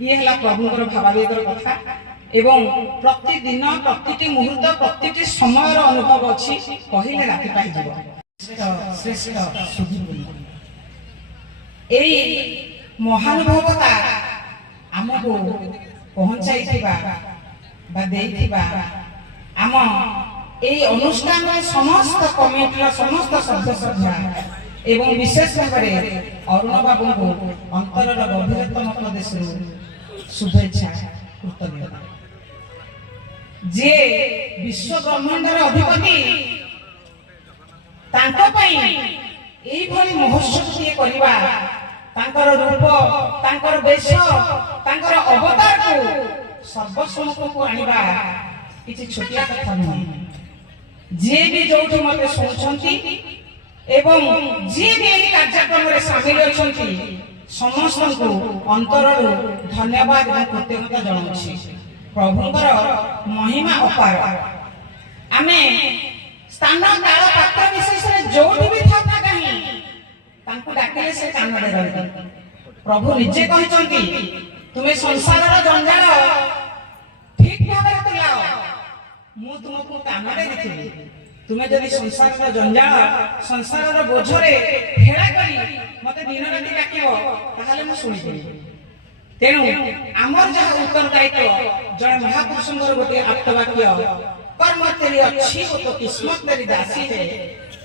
ये है प्रभुंर भावावेगर कथा एवं प्रतिदिन प्रति मुहूर्त प्रति समय अनुभव अच्छी कहले राति पाई श्रेष्ठ यही महानुभवता आमको पहुंचाई आम यही अनुष्ठान समस्त कमिटीर समस्त सभ्य श्रद्धा एवं विशेष भाव में अरुण बाबू को अंतर गभीरतम प्रदेश शुभेच्छा कृतज्ञता जे विश्व ब्रह्मांडर अधिपति तांको पई एई भली महोत्सव करवा तांकर रूप तांकर वेश तांकर अवतार को सर्वसम्मुख को आनिबा किछि छोटिया कथा नहीं। जे भी जोठी मते सुनछंती एवं जे भी एई कार्यक्रम रे शामिल अछंती समस्त को अंतर धन्यवाद और कृतज्ञता जनाउछि। प्रभुंकर महिमा अपार आमे स्थान काल पात्र विशेष रे जोठी भी था ना कहीं तांको डाकिले से कान दे रहते। प्रभु निजे कहचंती तुमे संसारर जंजाल ठीक भाबे तुलाओ मु तुमको कान दे देथिबी। तुमे जदि संसारर जंजाल संसारर बोझरे हेळा करी मते दिन राति डाकिबो ताहाले मु सुनिबी। तेणु आमर जहाँ उत्तरदायित्व जड़े महापुरुषंर गोटे आप्तवाक्य कर्म तेरी अच्छी हो तो किस्मत तेरी दासी है,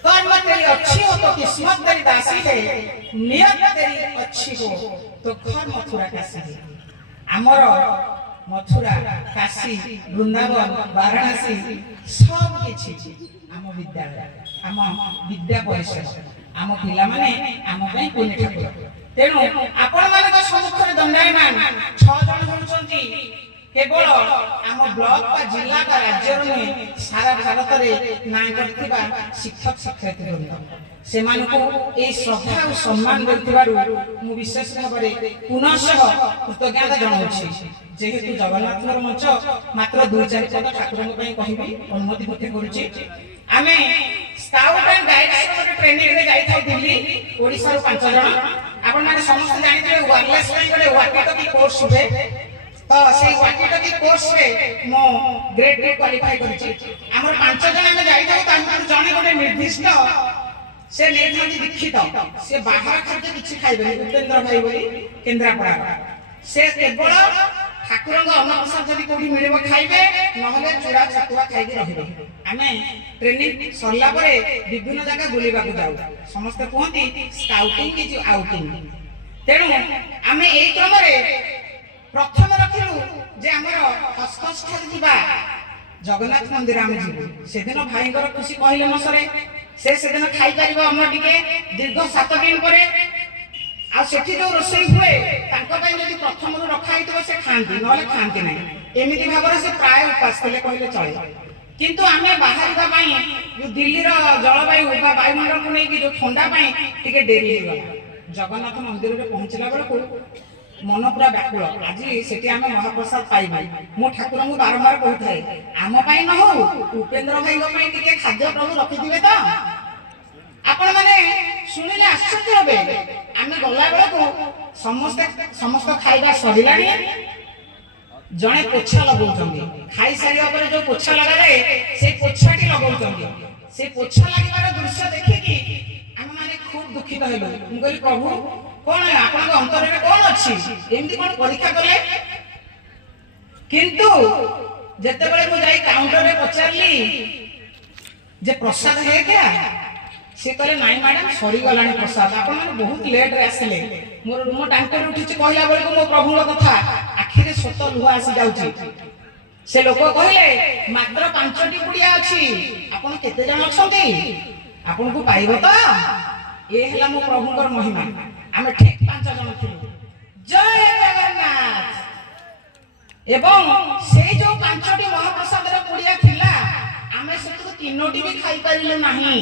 कर्म तेरी अच्छी हो तो किस्मत तेरी दासी है, नियत तेरी अच्छी हो तो घर मथुरा काशी है। आमर मथुरा काशी वृंदावन वाराणसी सब किछि आम विद्यालय आम विद्या परिषद आम पिला माने आम पई पुण्य ठाकुर। तेणु आपण मानक सम्मुखरे दंडायमान 6 जन होउचंती केवल आम ब्लॉक का जिला का राज्य में सारा भारत रे नाम करथिबा शिक्षक शिक्षयित्री वृंद से मानको ए श्रद्धा और सम्मान देथिबारु मु विशेष भाव रे पुनश्च कृतज्ञता जनाउछि। जेहेतु जगन्नाथर मंच मात्र 2-4 पद ठाकुरन पई कहिबी अनुमति मते करूछि। आमे स्काउट एंड गाइड्स ट्रेनिंग रे जाई थाउ दिल्ली ओडिसा रो 5 जन आपण माने समस्त जानिथे वायरलेस पई गोटे वाकी कोर्स हुए तो से वाकी कोर्स रे मो ग्रेड 2 क्वालिफाई करछि। हमर 5 जन में जाई थाउ तांकर जने गोटे निर्दिष्ट से लेखांती दीक्षित से बाहर खाद्य किछि खाइबे उपेंद्र भाई बोली केंद्रापड़ा से केवल ठाकुरंग अन्नप्रसाद जदि कोठी मिलबो खाइबे नहले चूड़ा छतुआ खाइके रहिबे। आमे ट्रेनिंग सरला परे विभिन्न जगह बुलिबा को जाउ समस्त कहती स्काउटिंग इज आउटिंग। तेणु आमे एई क्रम रे प्रथम रखिलु जे हमर हस्तस्थल दिबा जगन्नाथ मंदिर आमे जिबु सेदिन भाईंगर खुशी कहिले न सरे से दिन खाई परिबो हमर टिके दीर्घ 7 दिन परे आ सेठी जो रोसई हुए तांको पई जदि प्रथम रु रखा हितो से खांती नले खांती नै एमिति भाबरे से प्राय उपास कले कहले चले। किंतु आमे बाहरिबा पई जो दिल्ली रो जलवायु बा वायुमंडल को नै कि जो ठंडा पई टिके डेरी हो गला। जगन्नाथ मंदिर रे पहुंचला बेला को मन पूरा व्याकुल आज सेठी आमे महाप्रसाद पाइबा मो ठाकुर को बारंबार कहथाय आम पई न हो उपेंद्र भाई को पई टिके खाद्य प्रभु रखि दिबे तो आपण माने सुनिले आश्चर्य होबे। आमे गला बेला को समस्त खाइबा सरिलानी जने पोछा लगाउछंती खाई सारिया पर जो पोछा लगा जाए से पोछाटी लगाउछंती से पोछा लागिबार दृश्य देखि कि आमे माने खूब दुखित हेलु। मु कहली प्रभु कोन आपन अंतर रे कोन अछि एमती कोन परीक्षा करले। किंतु जते बेले मु जाई काउंटर रे पचारली जे प्रसाद है क्या से कहले नाइ मैडम सरी गलानी प्रसाद आपन माने बहुत लेट रे आसिले मोर रूम टांकर उठिछ कहला बेले को मो प्रभु कथा आखिरे सत लुहा आसी जाउची। से लोक कहले मात्र 5टी पुड़िया अछि आपन केते जण अछंती आपन को पाइबो तो ए हला मो प्रभुकर महिमा। आमे ठीक 5 जण थिलु जय जगन्नाथ एवं से जो 5टी महाप्रसाद रे पुड़िया थिला आमे सेतु 3टी भी खाई परिले नाही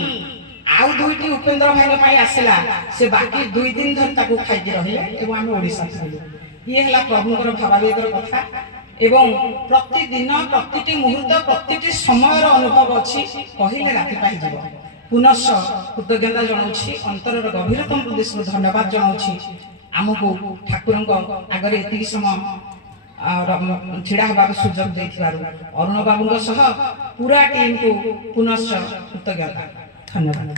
आउ 2टी उपेंद्र भाई पई आसिला से बाकी 2 दिन धरि ताको खाइके रहिले एवं आमे ओडिसा थिलु। ये हला प्रभुकर भावावेगर कथा एवं प्रतिदिन प्रति मुहूर्त प्रति समय अनुभव अच्छी कहले राति पाई जीव। पुनश्च कृतज्ञता जनाऊँ अंतर गभीरतम प्रदेश धन्यवाद जनाऊँ ଆମକୁ ଠାକୁରଙ୍କ ଆଗରେ ଏତିକି ସମୟ ଛିଡ଼ା ହେବାକୁ ସୁଯୋଗ ଦେଇଥିବାରୁ ଅରୁଣ ବାବୁଙ୍କ ସହ ପୁରା ଟିମକୁ ପୁନଶ୍ଚ କୃତଜ୍ଞତା। ଧନ୍ୟବାଦ।